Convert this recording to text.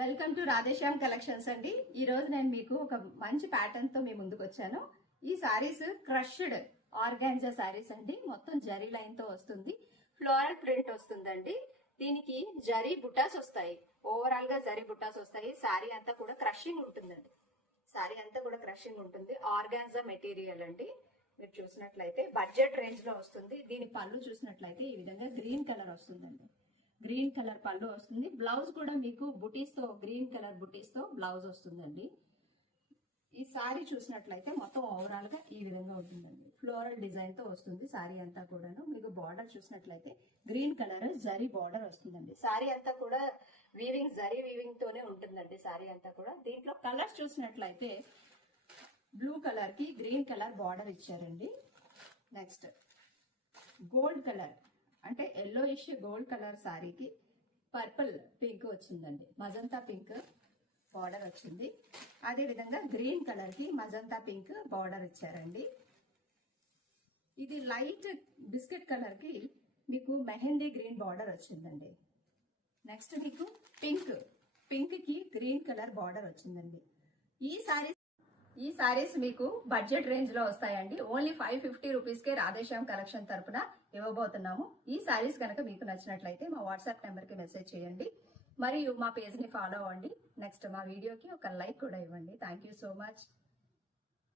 Welcome to Radhe Shyam collections అండి. ఈ రోజు నేను మీకు ఒక మంచి ప్యాటర్న్ తో మీ ముందుకు వచ్చాను. ఈ సారీస్ క్రష్డ్ ఆర్గాన్జా సారీస్ అండి. మొత్తం జరీ లైన్ తో వస్తుంది, ఫ్లోరల్ ప్రింట్ వస్తుందండి. దీనికి జరీ బుటాస్ వస్తాయి, ఓవరాల్ గా జరీ బుటాస్ వస్తాయి. సారీ అంతా కూడా క్రషింగ్ ఉంటుందండి. సారీ అంతా కూడా క్రషింగ్ ఉంటుంది. ఆర్గాన్జా మెటీరియల్ అండి. మీరు చూసినట్లయితే బడ్జెట్ రేంజ్ లో వస్తుంది. దీని పళ్ళు చూసినట్లయితే ఈ విధంగా గ్రీన్ కలర్ వస్తుందండి. గ్రీన్ కలర్ పళ్ళు వస్తుంది. బ్లౌజ్ కూడా మీకు బుటీస్ తో, గ్రీన్ కలర్ బుటీస్ తో బ్లౌజ్ వస్తుందండి. ఈ సారీ చూసినట్లయితే మొత్తం ఓవరాల్ గా ఈ విధంగా ఉంటుందండి. ఫ్లోరల్ డిజైన్ తో వస్తుంది సారీ అంతా కూడాను. మీకు బార్డర్ చూసినట్లయితే గ్రీన్ కలర్ జరీ బార్డర్ వస్తుందండి. సారీ అంతా కూడా వీవింగ్, జరీ వీవింగ్ తోనే ఉంటుందండి సారీ అంతా కూడా. దీంట్లో కలర్స్ చూసినట్లయితే బ్లూ కలర్ కి గ్రీన్ కలర్ బార్డర్ ఇచ్చారండి. నెక్స్ట్ గోల్డ్ కలర్ అంటే ఎల్లోయిష్ గోల్డ్ కలర్ సారీకి పర్పుల్ పింక్ వచ్చిందండి. మజంతా పింక్ బార్డర్ వచ్చింది. అదే విధంగా గ్రీన్ కలర్ కి మజంతా పింక్ బార్డర్ ఇచ్చారండి. ఇది లైట్ బిస్కెట్ కలర్ కి మీకు మెహందీ గ్రీన్ బార్డర్ వచ్చిందండి. నెక్స్ట్ మీకు పింక్ కి గ్రీన్ కలర్ బార్డర్ వచ్చిందండి. ఈ సారీస్ మీకు బడ్జెట్ రేంజ్ లో వస్తాయండి. ఓన్లీ 550 రూపీస్ కే రాధేశ్యామ్ కలెక్షన్ తరపున ఇవ్వబోతున్నాము. ఈ సారీస్ కనుక మీకు నచ్చినట్లయితే మా వాట్సాప్ నెంబర్ కి మెసేజ్ చేయండి, మరియు మా పేజ్ ని ఫాలో అవ్వండి. నెక్స్ట్ మా వీడియోకి ఒక లైక్ కూడా ఇవ్వండి. Thank you so much.